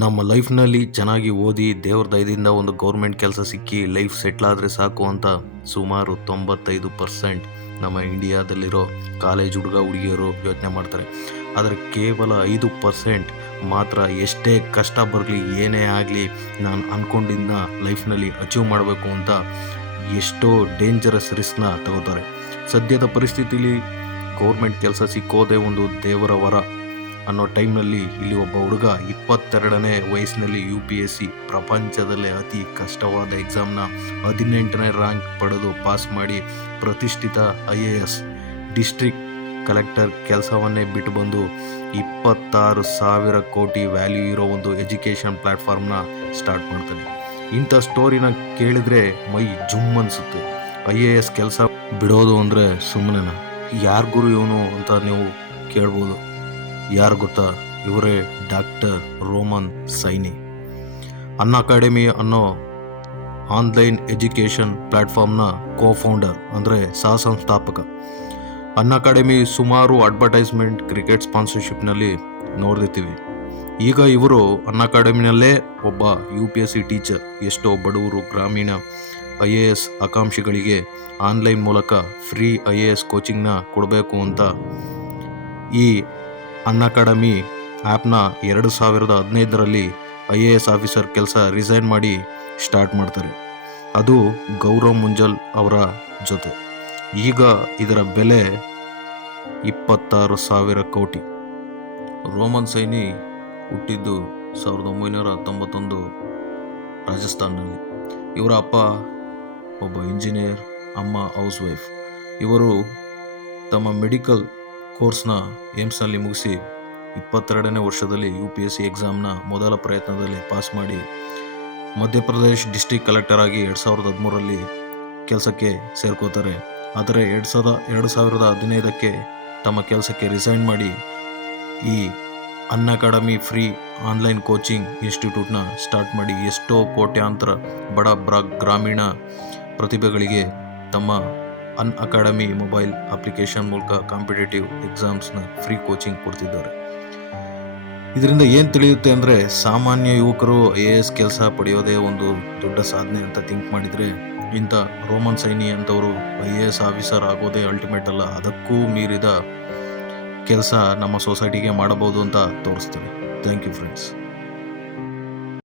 ನಮ್ಮ ಲೈಫ್ನಲ್ಲಿ ಚೆನ್ನಾಗಿ ಓದಿ ದೇವ್ರ ದಯದಿಂದ ಒಂದು ಗೌರ್ಮೆಂಟ್ ಕೆಲಸ ಸಿಕ್ಕಿ ಲೈಫ್ ಸೆಟ್ಲ್ ಆದರೆ ಸಾಕು ಅಂತ ಸುಮಾರು 95% ನಮ್ಮ ಇಂಡಿಯಾದಲ್ಲಿರೋ ಕಾಲೇಜ್ ಹುಡುಗ ಹುಡುಗಿಯರು ಯೋಚನೆ ಮಾಡ್ತಾರೆ. ಆದರೆ ಕೇವಲ 5% ಮಾತ್ರ ಎಷ್ಟೇ ಕಷ್ಟ ಬರಲಿ ಏನೇ ಆಗಲಿ ನಾನು ಅಂದ್ಕೊಂಡಿದ್ದನ್ನ ಲೈಫ್ನಲ್ಲಿ ಅಚೀವ್ ಮಾಡಬೇಕು ಅಂತ ಎಷ್ಟೋ ಡೇಂಜರಸ್ ರಿಸ್ಕ್ನ ತಗೋತಾರೆ. ಸದ್ಯದ ಪರಿಸ್ಥಿತಿಲಿ ಗೌರ್ಮೆಂಟ್ ಕೆಲಸ ಸಿಕ್ಕೋದೇ ಒಂದು ದೇವರ ವರ ಅನ್ನೋ ಟೈಮ್ನಲ್ಲಿ ಇಲ್ಲಿ ಒಬ್ಬ ಹುಡುಗ 22ನೇ ವಯಸ್ಸಿನಲ್ಲಿ UPSC ಪ್ರಪಂಚದಲ್ಲೇ ಅತಿ ಕಷ್ಟವಾದ ಎಕ್ಸಾಮ್ನ 18ನೇ ರ್ಯಾಂಕ್ ಪಡೆದು ಪಾಸ್ ಮಾಡಿ ಪ್ರತಿಷ್ಠಿತ IAS ಡಿಸ್ಟ್ರಿಕ್ಟ್ ಕಲೆಕ್ಟರ್ ಕೆಲಸವನ್ನೇ ಬಿಟ್ಟು ಬಂದು 26,000 ಕೋಟಿ ವ್ಯಾಲ್ಯೂ ಇರೋ ಒಂದು ಎಜುಕೇಷನ್ ಪ್ಲ್ಯಾಟ್ಫಾರ್ಮ್ನ ಸ್ಟಾರ್ಟ್ ಮಾಡ್ತಾನೆ. ಇಂಥ ಸ್ಟೋರಿನ ಕೇಳಿದ್ರೆ ಮೈ ಜುಮ್ ಅನಿಸುತ್ತೆ. IAS ಕೆಲಸ ಬಿಡೋದು ಅಂದರೆ ಸುಮ್ಮನೆನಾ? ಯಾರು ಗುರು ಇವನು ಅಂತ ನೀವು ಕೇಳ್ಬೋದು. ಯಾರು ಗೊತ್ತಾ? ಇವರೇ ಡಾಕ್ಟರ್ ರೋಮನ್ ಸೈನಿ. ಅನ್ಅಕಾಡೆಮಿ ಅನ್ನೋ ಆನ್ಲೈನ್ ಎಜುಕೇಷನ್ ಪ್ಲ್ಯಾಟ್ಫಾರ್ಮ್ನ ಕೋಫೌಂಡರ್ ಅಂದರೆ ಸಹ ಸಂಸ್ಥಾಪಕ. ಅನ್ಅಕಾಡೆಮಿ ಸುಮಾರು ಅಡ್ವರ್ಟೈಸ್ಮೆಂಟ್, ಕ್ರಿಕೆಟ್ ಸ್ಪಾನ್ಸರ್ಶಿಪ್ನಲ್ಲಿ ನೋಡಿರ್ತೀವಿ. ಈಗ ಇವರು ಅನ್ಅಕಾಡೆಮಿನಲ್ಲೇ ಒಬ್ಬ UPSC ಟೀಚರ್. ಎಷ್ಟೋ ಬಡವರು ಗ್ರಾಮೀಣ IAS ಆಕಾಂಕ್ಷಿಗಳಿಗೆ ಆನ್ಲೈನ್ ಮೂಲಕ ಫ್ರೀ IAS ಕೋಚಿಂಗ್ನ ಕೊಡಬೇಕು ಅಂತ ಈ ಅನ್ಅಕಾಡೆಮಿ ಆ್ಯಪ್ನ 2015ರಲ್ಲಿ IAS ಆಫೀಸರ್ ಕೆಲಸ ರಿಸೈನ್ ಮಾಡಿ ಸ್ಟಾರ್ಟ್ ಮಾಡ್ತಾರೆ. ಅದು ಗೌರವ್ ಮುಂಜಲ್ ಅವರ ಜೊತೆ. ಈಗ ಇದರ ಬೆಲೆ 26,000 ಕೋಟಿ. ರೋಮನ್ ಸೈನಿ ಹುಟ್ಟಿದ್ದು 1991 ರಾಜಸ್ಥಾನ್ನಲ್ಲಿ. ಇವರ ಅಪ್ಪ ಒಬ್ಬ ಇಂಜಿನಿಯರ್, ಅಮ್ಮ ಹೌಸ್ ವೈಫ್. ಇವರು ತಮ್ಮ ಮೆಡಿಕಲ್ ಕೋರ್ಸ್ನ ಏಮ್ಸ್ನಲ್ಲಿ ಮುಗಿಸಿ 22ನೇ ವರ್ಷದಲ್ಲಿ UPSC ಎಕ್ಸಾಮ್ನ ಮೊದಲ ಪ್ರಯತ್ನದಲ್ಲಿ ಪಾಸ್ ಮಾಡಿ ಮಧ್ಯಪ್ರದೇಶ್ ಡಿಸ್ಟ್ರಿಕ್ಟ್ ಕಲೆಕ್ಟರ್ ಆಗಿ 2013ರಲ್ಲಿ ಕೆಲಸಕ್ಕೆ ಸೇರ್ಕೋತಾರೆ. ಆದರೆ 2015ಕ್ಕೆ ತಮ್ಮ ಕೆಲಸಕ್ಕೆ ರಿಸೈನ್ ಮಾಡಿ ಈ ಅನ್ಅಕಾಡೆಮಿ ಫ್ರೀ ಆನ್ಲೈನ್ ಕೋಚಿಂಗ್ ಇನ್ಸ್ಟಿಟ್ಯೂಟ್ನ ಸ್ಟಾರ್ಟ್ ಮಾಡಿ ಎಷ್ಟೋ ಕೋಟ್ಯಾಂತರ ಬಡ ಗ್ರಾಮೀಣ ಪ್ರತಿಭೆಗಳಿಗೆ ತಮ್ಮ ಅನ್ಅಕಾಡೆಮಿ ಮೊಬೈಲ್ ಅಪ್ಲಿಕೇಶನ್ ಮೂಲಕ ಕಾಂಪಿಟೇಟಿವ್ ಎಕ್ಸಾಮ್ಸ್ನ ಫ್ರೀ ಕೋಚಿಂಗ್ ಕೊಡ್ತಿದ್ದಾರೆ. ಇದರಿಂದ ಏನು ತಿಳಿಯುತ್ತೆ ಅಂದರೆ, ಸಾಮಾನ್ಯ ಯುವಕರು IAS ಕೆಲಸ ಪಡೆಯೋದೇ ಒಂದು ದೊಡ್ಡ ಸಾಧನೆ ಅಂತ ಥಿಂಕ್ ಮಾಡಿದರೆ, ಇಂಥ ರೋಮನ್ ಸೈನಿ ಅಂತವರು IAS ಆಫೀಸರ್ ಆಗೋದೇ ಅಲ್ಟಿಮೇಟ್ ಅಲ್ಲ, ಅದಕ್ಕೂ ಮೀರಿದ ಕೆಲಸ ನಮ್ಮ ಸೊಸೈಟಿಗೆ ಮಾಡಬಹುದು ಅಂತ ತೋರಿಸ್ತಾರೆ. Thank you friends.